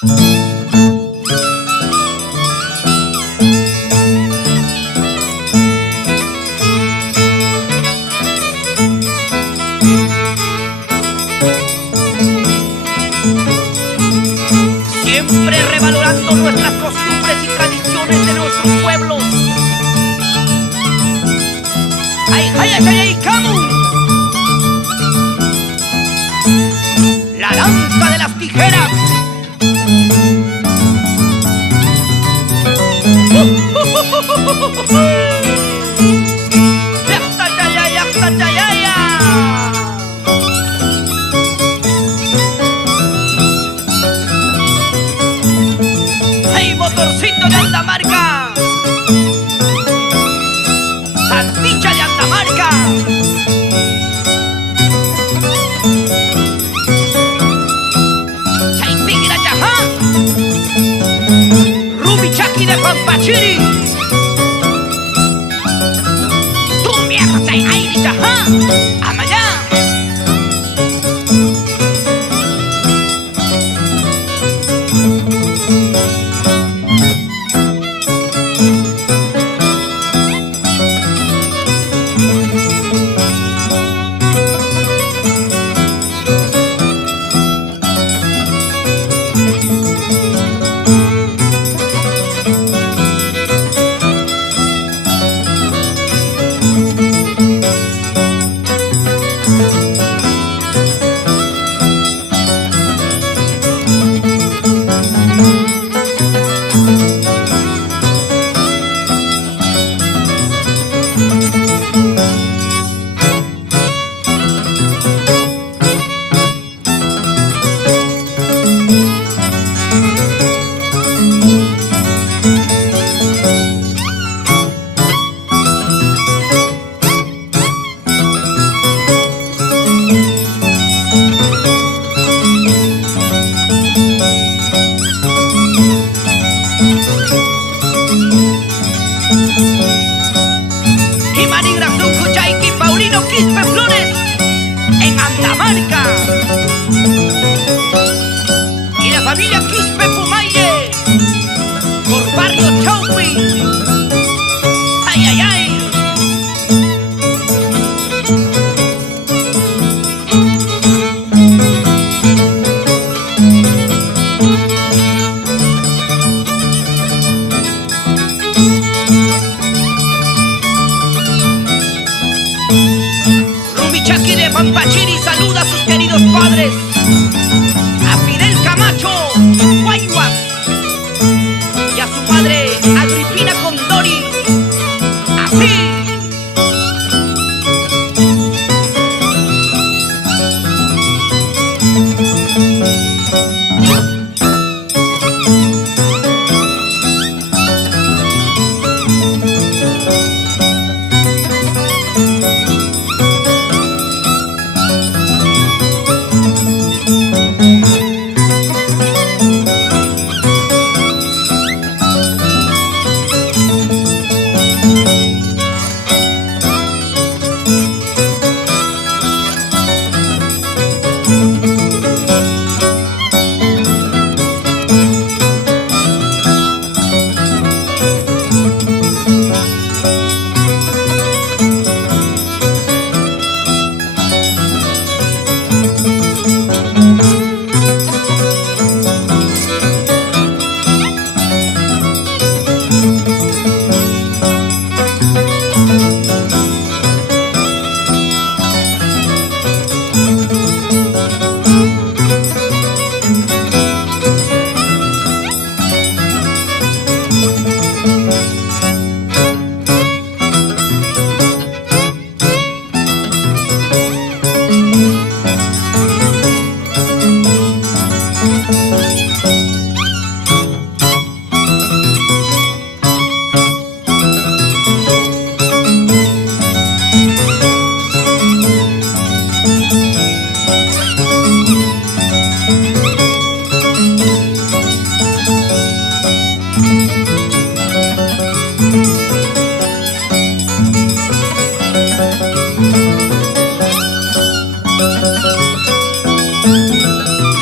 Siempre revalorando nuestras costumbres y tradiciones de nuestros pueblos. ¡Ay, ay, ay, ay, camu! La danza de las tijeras. ¡Hey, motorcito de Andamarca! ¡Salchicha de Andamarca! ¡Chaypigra Yajá! ¡Rubichaki de Pampachiri! ¡Tu viejo Chay Airi Yajá! ¡Amayá! Quispe Flores en Andamarca, y la familia Quispe Pumaye por barrio Chaupi. ¡Ay, ay, ay! Rubichaki de Pampachiri saluda a sus queridos padres, a Fidel Camacho Guayguas y a su madre Agripina Condori. Así.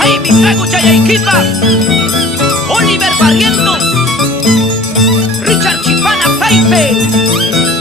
¡Ay, mi trago Chayayquita! Oliver Barrientos, Richard Chipana Paipe,